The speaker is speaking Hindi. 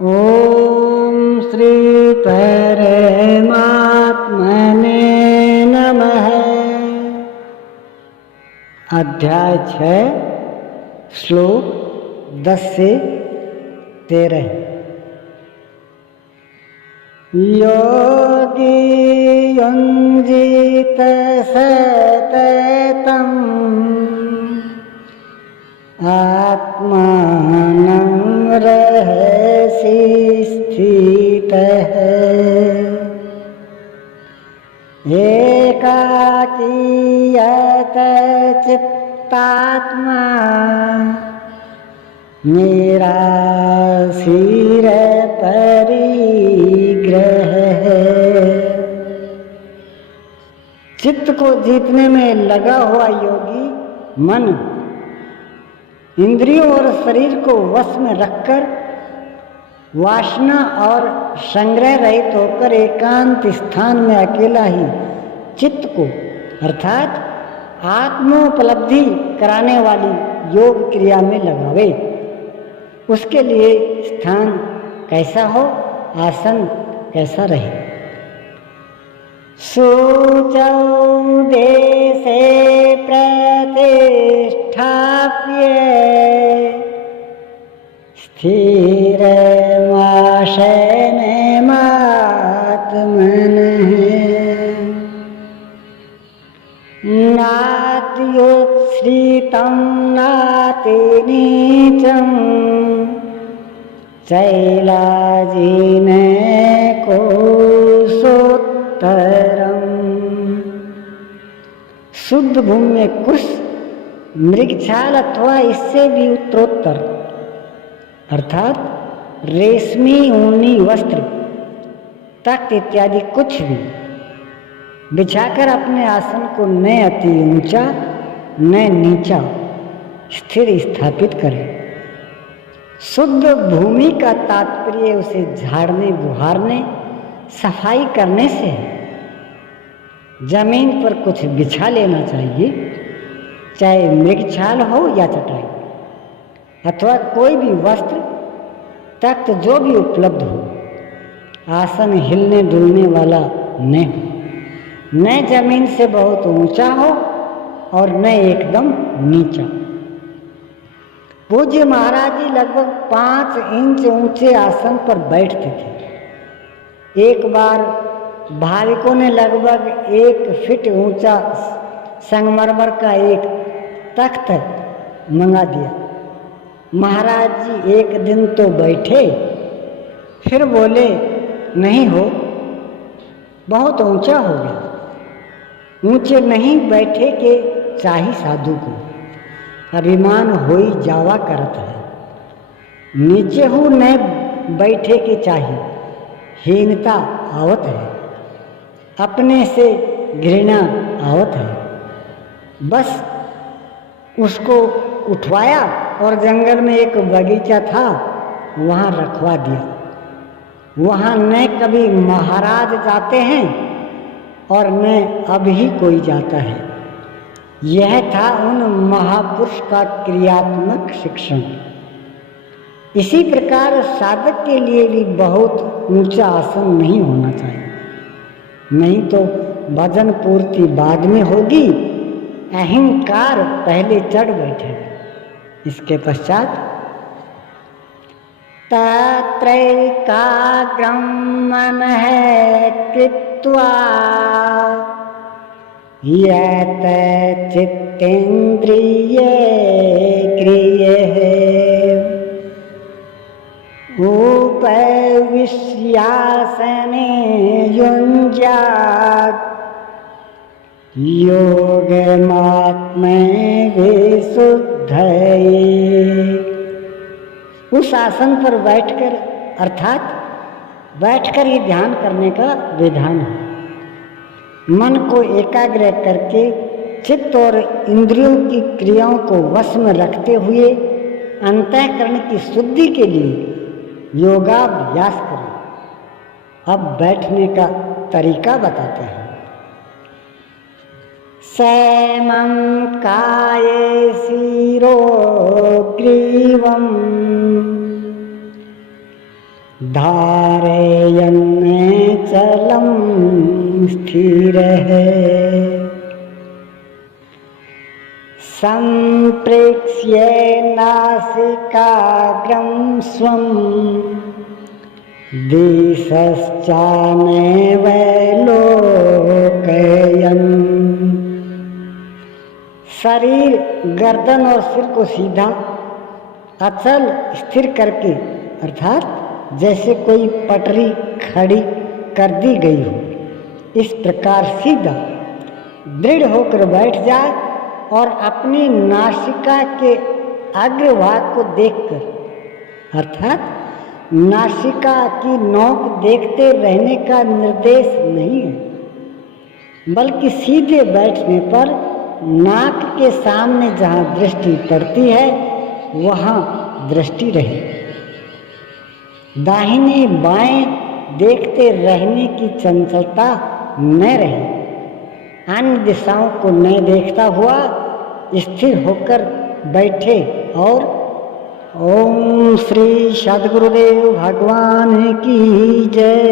ओम श्री परमात्मने नमः। अध्याय 6 श्लोक 10 से 13। योगी युञ्जीत सततं आत्मानं रहसि स्थितः एकाकीयत चित्तात्मा निराशीर परिग्रह। चित्त को जीतने में लगा हुआ योगी मन इंद्रियों और शरीर को वश में रखकर वासना और संग्रह रहित होकर एकांत स्थान में अकेला ही चित्त को अर्थात आत्मोपलब्धि कराने वाली योग क्रिया में लगावे। उसके लिए स्थान कैसा हो, आसन कैसा रहे। शुचौ देशे प्रतिष्ठाप्य स्थिरमाशयनमात्मनः नात्युच्छ्रितं नातिनीचं शैलाजिनकोशोत्तरम्। शुद्ध भूमि में कुश, मृगछाल अथवा इससे भी उत्तरोत्तर अर्थात रेशमी ऊनी वस्त्र, तख्त इत्यादि कुछ भी बिछाकर अपने आसन को न अति ऊंचा न नीचा स्थिर स्थापित करें। शुद्ध भूमि का तात्पर्य उसे झाड़ने बुहारने सफाई करने से है। जमीन पर कुछ बिछा लेना चाहिए, चाहे मृगछाल हो या चटाई अथवा कोई भी वस्त्र, तख्त जो भी उपलब्ध हो। आसन हिलने डुलने वाला न हो, न जमीन से बहुत ऊंचा हो और न एकदम नीचा। पूज्य महाराज जी लगभग 5 इंच ऊंचे आसन पर बैठते थे। एक बार भाविकों ने लगभग 1 फीट ऊंचा संगमरमर का एक तख्त मंगा दिया। महाराज जी एक दिन तो बैठे, फिर बोले नहीं हो, बहुत ऊंचा हो गया। ऊंचे नहीं बैठे के चाही साधु को, अभिमान होई जावा करत है। नीचे हूँ न बैठे के चाहिए, हीनता आवत है, अपने से घृणा आवत है। बस उसको उठवाया और जंगल में एक बगीचा था, वहाँ रखवा दिया। वहाँ न कभी महाराज जाते हैं और न अभी कोई जाता है। यह था उन महापुरुष का क्रियात्मक शिक्षण। इसी प्रकार साधक के लिए भी बहुत ऊंचा आसन नहीं होना चाहिए, नहीं तो भजन पूर्ति बाद में होगी, अहंकार पहले चढ़ बैठेगा। इसके पश्चात तत्रैकाग्रं मनः कृत्वा यत चित्तेन्द्रिय क्रियः उपविश्यासने युञ्जात् योगमात्मविशुद्धये। उस आसन पर बैठकर अर्थात बैठकर ही ध्यान करने का विधान है। मन को एकाग्र करके चित्त और इंद्रियों की क्रियाओं को वश में रखते हुए अंतःकरण की शुद्धि के लिए योगाभ्यास करें। अब बैठने का तरीका बताते हैं। समं काये शिरो ग्रीवम् धारयन् चलं स्थिरः सम्प्रेक्ष्य नासिकाग्रं स्वं दिशश्चानवलोकयन्। शरीर, गर्दन और सिर को सीधा अचल स्थिर करके, अर्थात जैसे कोई पटरी खड़ी कर दी गई हो, इस प्रकार सीधा दृढ़ होकर बैठ जाए और अपनी नासिका के अग्रभाग को देखकर, अर्थात नासिका की नोक देखते रहने का निर्देश नहीं है, बल्कि सीधे बैठने पर नाक के सामने जहाँ दृष्टि पड़ती है वहाँ दृष्टि रहे। दाहिने बाएं देखते रहने की चंचलता न रहे। अन्य दिशाओं को न देखता हुआ स्थिर होकर बैठे और ओम श्री सद्गुरुदेव भगवान की जय।